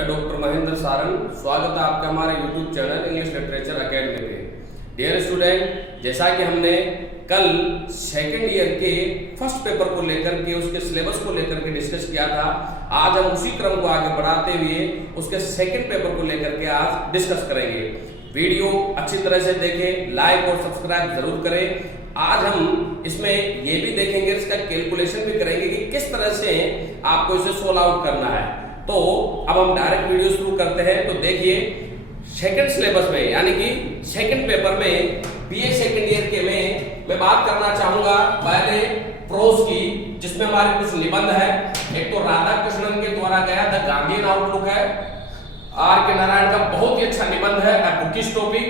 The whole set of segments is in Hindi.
मैं डॉक्टर महेंद्र सारंग, स्वागत है आपका हमारे YouTube channel English literature academy पे। डियर स्टूडेंट, जैसा कि हमने कल सेकेंड ईयर के फर्स्ट पेपर को लेकर के उसके सिलेबस को लेकर के डिस्कस किया था, आज हम उसी क्रम को आगे बढ़ाते हुए उसके सेकेंड पेपर को लेकर के आज डिस्कस करेंगे। वीडियो अच्छी तरह से देखें, लाइक और सब्सक्राइब जरूर करें। आज हम इसमें ये भी देखेंगे, इसका कैलकुलेशन भी करेंगे कि किस तरह से आपको इसे सोल्व आउट करना है। तो अब हम डायरेक्ट वीडियो शुरू करते हैं। तो देखिए, सेकंड सिलेबस में यानी कि सेकंड पेपर में बीए सेकंड ईयर के में मैं बात करना चाहूंगा पहले प्रोज की, जिसमें हमारे कुछ निबंध है। एक तो राधा कृष्णन के द्वारा गया द गांधीयन आउटलुक है, आर के नारायण का बहुत ही अच्छा निबंध है अ बुकिश टॉपिक,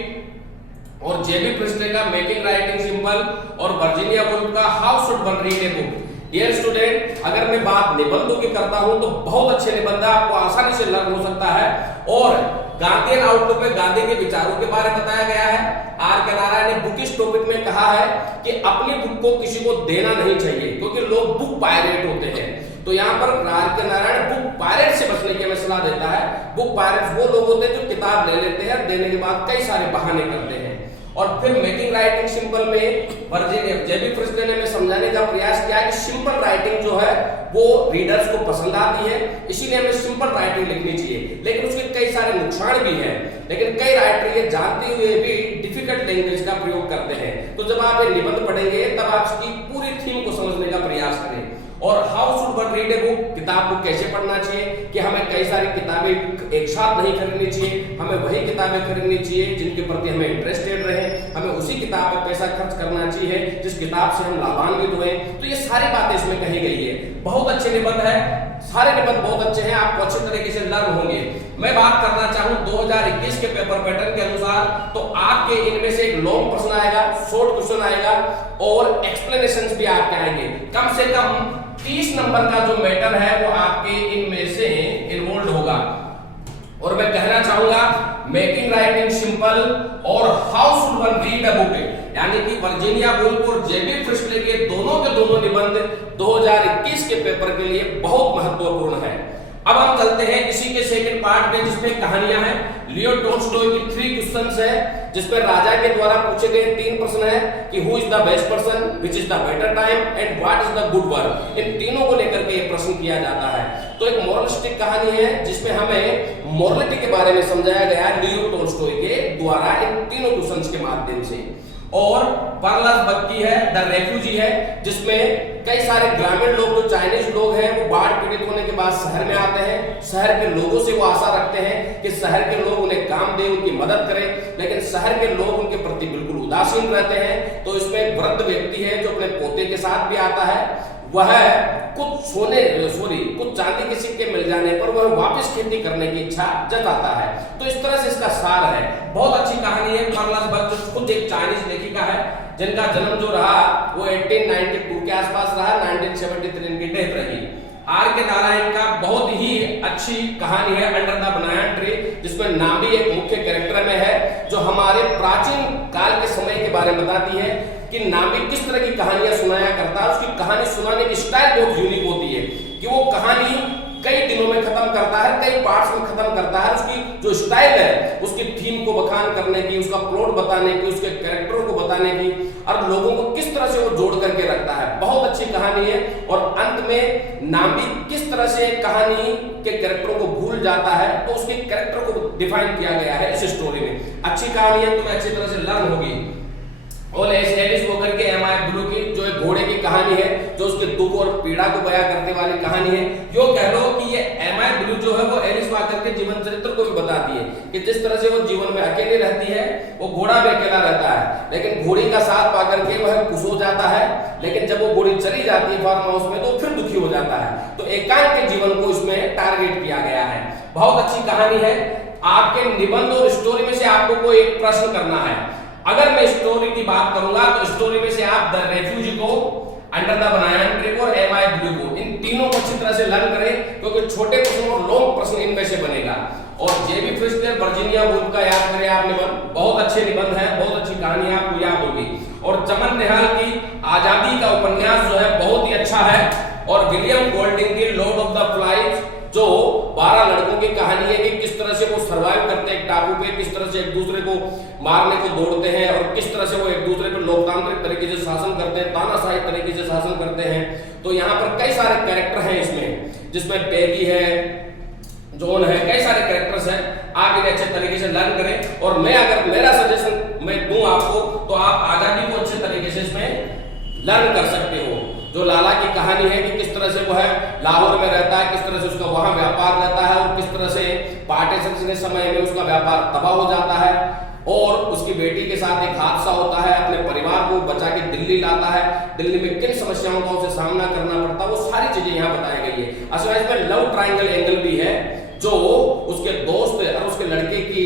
और जेबी प्रिस्टले का मेकिंग राइटिंग सिंपल, और वर्जीनिया वुल्फ का how should one read a book. Dear student, अगर मैं बात निबंधों की करता हूं तो बहुत अच्छे निबंध है, आपको आसानी से लर्न हो सकता है। और गांधीयन आउटलुक में गांधी के विचारों के बारे में बताया गया है। आर के नारायण ने बुकिश टॉपिक में कहा है कि अपनी बुक को किसी को देना नहीं चाहिए, क्योंकि लोग बुक पायरेट होते हैं। तो यहाँ पर आर के नारायण बुक पायरेट से बचने की हमें सलाह देता है। बुक पायरेट वो लोग होते हैं जो किताब ले लेते हैं, देने के बाद कई सारे बहाने करते हैं। और फिर मेकिंग राइटिंग सिंपल में वर्जीनिया जेबी प्रिस्टले ने समझाने का प्रयास किया कि सिंपल राइटिंग जो है वो रीडर्स को पसंद आती है, इसीलिए हमें सिंपल राइटिंग लिखनी चाहिए। लेकिन उसके कई सारे नुकसान भी हैं, लेकिन कई राइटर ये जानते हुए भी डिफिकल्ट लैंग्वेज का प्रयोग करते हैं। तो जब आप ये निबंध पढ़ेंगे तब आप इसकी पूरी थीम को समझने का प्रयास करें। और how should one read a book, किताब को कैसे पढ़ना चाहिए, कि हमें कई सारी किताबें एक साथ नहीं खरीदनी चाहिए, हमें वही किताबें खरीदनी चाहिए जिनके प्रति हमें इंटरेस्टेड रहे, हमें उसी किताब पर पैसा खर्च करना चाहिए जिस किताब से हम लाभान्वित हुए। तो ये सारी बातें इसमें कही गई है। बहुत अच्छे निबंध है, सारे निबंध बहुत अच्छे हैं, आपको अच्छे तरीके से लर्न होंगे। मैं बात करना चाहूं 2021 के पेपर पैटर्न के अनुसार, तो आपके इनमें से एक लॉन्ग प्रश्न आएगा, शॉर्ट क्वेश्चन आएगा, और एक्सप्लेनेशंस भी आपके आएंगे। कम से कम 30 नंबर का जो मैटर है वो आपके इनमें से इन्वॉल्व होगा। और मैं कहना चाहूंगा मेकिंग राइटिंग सिंपल और how should one read a book, यानी कि वर्जीनिया वुल्फ और जेबी प्रिस्टले के दोनों निबंध 2021 के पेपर के लिए बहुत महत्वपूर्ण है। अब हम चलते हैं इसी के सेकंड पार्ट में, जिसमें कहानियां हैं। लियो टॉल्स्टॉय की 3 क्वेश्चंस है, जिसमें राजा के द्वारा पूछे गए 3 प्रश्न है कि who is the best person, which is the better time and what is the good work. इन तीनों को लेकर के ये प्रश्न किया जाता है। तो एक मोरलिस्टिक कहानी है जिसमें हमें मोरलिटी के बारे में समझाया गया है लियो टॉल्स्टॉय के द्वारा इन तीनों क्वेश्चंस के माध्यम से। और पर्लस बक्की है द रेफ्यूजी है, जिसमें कई सारे ग्रामीण लोग जो चाइनीज लोग हैं वो बाढ़ पीड़ित होने के बाद शहर में आते हैं। शहर के लोगों से वो आशा रखते हैं कि शहर के लोग उन्हें काम दें, उनकी मदद करें, लेकिन शहर के लोग उनके प्रति बिल्कुल उदासीन रहते हैं। तो इसमें एक वृद्ध व्यक्ति है जो अपने पोते के साथ भी आता है। वह कुछ चांदी के सिक्के मिल जाने पर वह वापस खेती करने की इच्छा जताता है। तो इस तरह से इसका सार है। बहुत अच्छी कहानी है। पर्लस बक जो खुद एक चाइनीज लेखिका है, जिनका जन्म जो रहा वो 1892 के आसपास रहा, 1973 इनकी डेथ रही। आर के नारायण का बहुत ही अच्छी कहानी है अंडर द बनाना ट्री, जिसमें नाभी एक मुख्य कैरेक्टर में है, जो हमारे प्राचीन काल के समय के बारे में बताती है कि नाभी किस तरह की कहानियां सुनाया करता है। उसकी कहानी सुनाने की स्टाइल बहुत यूनिक होती है कि वो कहानी कई दिनों में खत्म करता है, कई पार्ट्स में खत्म करता है। उसकी जो स्टाइल है, उसकी थीम को बखान करने की, उसका प्लॉट बताने की, उसके कैरेक्टरों को बताने की, और लोगों को किस तरह से वो जोड़ करके रखता है। बहुत अच्छी कहानी है। और अंत में नाभी किस तरह से कहानी के कैरेक्टरों को भूल जाता है, तो उसके कैरेक्टर को डिफाइन किया गया है इस स्टोरी में। अच्छी कहानी है, तुम्हें अच्छी तरह से लर्न होगी। और एलिस वॉकर के एम आई ब्लू की जो एक घोड़े की कहानी है, जो उसके दुख और पीड़ा को बयां करने वाली कहानी है। यो कह लो कि ये एम आई ब्लू जो है वो एलिस वॉकर के जीवन चरित्र को भी बताती है कि जिस तरह से वो जीवन में अकेले रहती है, वो घोड़ा भी अकेला रहता है, लेकिन घोड़ी का साथ पाकर के वह खुश हो जाता है। लेकिन जब वो घोड़ी चली जाती है फार्म हाउस में, तो फिर दुखी हो जाता है। तो एकांत के जीवन को इसमें टारगेट किया गया है। बहुत अच्छी कहानी है। आपके निबंध और स्टोरी में से आपको कोई एक प्रश्न करना है। अगर मैं स्टोरी की बात करूंगा तो स्टोरी में से आप द रेफ्यूजी को, अंडर द बनाना ट्री को और एम आई ब्लू को, इन तीनों को अच्छी तरह से लर्न करें, क्योंकि छोटे प्रश्न और लॉन्ग प्रश्न इनमें से बनेगा। और जेबी प्रिस्टले वर्जीनिया वुल्फ का याद करें आप निबंध, बहुत अच्छे निबंध है, बहुत अच्छी कहानी आपको याद होगी। और चमन निहाल की आजादी का उपन्यास जो है बहुत ही अच्छा है। और विलियम गोल्डिंग की लॉर्ड ऑफ द फ्लाइज, जो 12 लड़कों की कहानी है कि किस तरह से वो सर्वाइव करते हैं एक टापू पे, किस तरह से एक दूसरे को मारने को दौड़ते हैं और किस तरह से वो एक दूसरे पर लोकतांत्रिक तरीके से शासन करते हैं, तानाशाही तरीके से शासन करते हैं। तो यहाँ पर कई सारे कैरेक्टर हैं इसमें, जिसमें पैगी है, जॉन है, कई सारे कैरेक्टर्स हैं। आप इन्हें अच्छे तरीके से लर्न करें और मैं अगर मेरा सजेशन मैं दूं आपको तो आप आजादी को अच्छे तरीके से इसमें लर्न कर सकते हो। जो लाला की कहानी है कि किस तरह से वो है लाहौर में रहता है, किस तरह से उसका वहां व्यापार रहता है और किस तरह से पार्टीशन के समय में उसका व्यापार तबाह हो जाता है और उसकी बेटी के साथ एक हादसा होता है, अपने परिवार को बचा के दिल्ली लाता है, दिल्ली में किन समस्याओं का उसे सामना करना पड़ता है, वो सारी चीजें यहाँ बताई गई है। असल में लव ट्रायंगल एंगल भी है जो उसके दोस्त और उसके लड़के की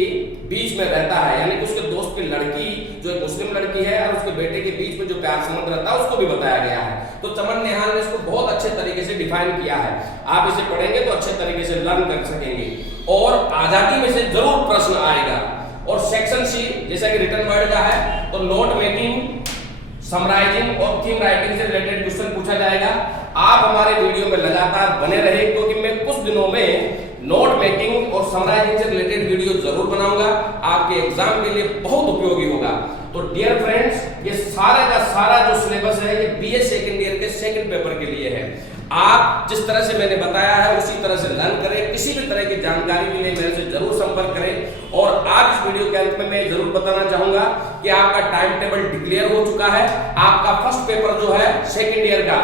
बीच में रहता है, यानी कि उसके दोस्त की लड़की जो एक मुस्लिम लड़की है और उसके बेटे के बीच में जो प्यार संबंध रहता है उसको भी बताया गया है। तो चमन निहाल ने इसको बहुत अच्छे तरीके से डिफाइन किया है। आप इसे पढ़ेंगे तो अच्छे तरीके से लर्न कर सकेंगे और आजादी में से जरूर प्रश्न आएगा। और सेक्शन सी जैसा कि रिटन वर्ड का है तो नोट मेकिंग, समराइजिंग और थीम राइटिंग से रिलेटेड क्वेश्चन पूछा जाएगा। आप हमारे वीडियो में लगातार बने रहे क्योंकि मैं कुछ दिनों में नोट मेकिंग और समराइजिंग से रिलेटेड वीडियो जरूर बनाऊंगा, आपके एग्जाम के लिए बहुत उपयोगी होगा। तो डियर फ्रेंड्स, ये सारे का सारा जो सिलेबस है ये बीए सेकंड ईयर के सेकंड पेपर के लिए है। आप जिस तरह से मैंने बताया है उसी तरह से लर्न करें। किसी भी तरह की जानकारी के लिए मेरे से जरूर संपर्क करें। और आज इस वीडियो के अंत में मैं जरूर बताना चाहूंगा कि आपका टाइम टेबल डिक्लेयर हो चुका है। आपका फर्स्ट पेपर जो है सेकंड ईयर का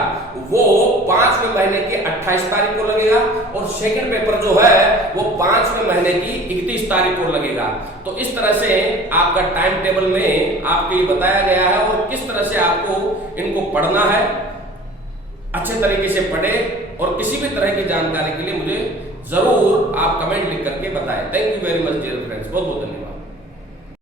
वो 5वें महीने की 28 तारीख को लगेगा और सेकंड पेपर जो है वो 5वें महीने की 31 तारीख को लगेगा। तो इस तरह से आपका टाइम टेबल में आपको ये बताया गया है और किस तरह से आपको इनको पढ़ना है। अच्छे तरीके से पढ़े और किसी भी तरह की जानकारी के लिए मुझे जरूर आप कमेंट लिख करके बताएं। Thank you very much dear friends, बहुत बहुत धन्यवाद।